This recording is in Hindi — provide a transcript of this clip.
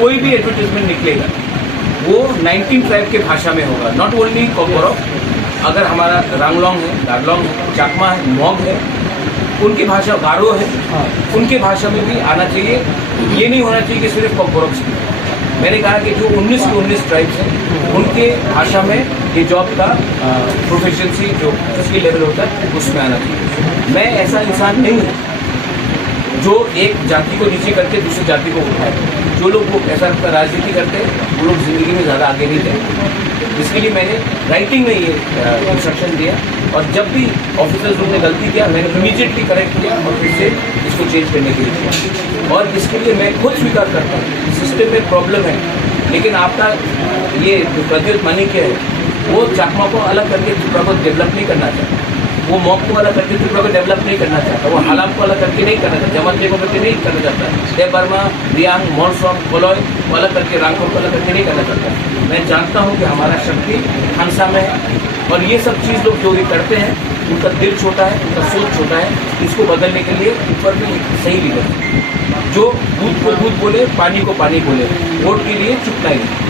कोई भी एडवर्टीजमेंट निकलेगा वो 19 ट्राइब के भाषा में होगा, नॉट ओनली कोकबोरोक। अगर हमारा रांगलोंग है, दार्लोंग है, चाकमा है, मोग है, उनकी भाषा गारो है, उनके भाषा में भी आना चाहिए। ये नहीं होना चाहिए कि सिर्फ कोकबोरोक से। मैंने कहा कि जो 19 के 19 ट्राइब्स हैं उनके भाषा में ये जॉब का प्रोफिशिएंसी जो स्किल लेवल होता है उसमें आना चाहिए। मैं ऐसा इंसान नहीं हूँ जो एक जाति को नीचे करके दूसरी जाति को उठाए। जो लोग वो ऐसा राजनीति करते हैं वो लोग ज़िंदगी में ज़्यादा आगे नहीं जाएंगे। इसके लिए मैंने राइटिंग में ये इंस्ट्रक्शन दिया और जब भी ऑफिसर्स उन्होंने गलती किया मैंने इमीडिएटली करेक्ट किया और फिर से इसको चेंज करने के लिए किया। और इसके लिए मैं खुद स्वीकार करता हूँ सिस्टम में प्रॉब्लम है, लेकिन आपका ये प्रद्योत मानिक है वो चाकमा को अलग करके त्रिपुरा को डेवलप नहीं करना चाहता, वो मॉक को अलग करके त्रिपुरा को डेवलप नहीं करना चाहता, वो हालाम को अलग करके नहीं करना चाहता, जमन को करके नहीं करना चाहता, देव बर्मा, रियांग, मोरसोंग, कोलोय को अलग करके, रांगपुर को अलग करके नहीं करना चाहता। मैं जानता हूँ कि हमारा शक्ति हंसा में है और ये सब चीज़ लोग जो भी करते हैं उनका दिल छोटा है, उनका सोच छोटा है। इसको बदलने के लिए ऊपर में एक सही लीडर जो दूध को दूध बोले, पानी को पानी बोले, वोट के लिए चुप नहीं।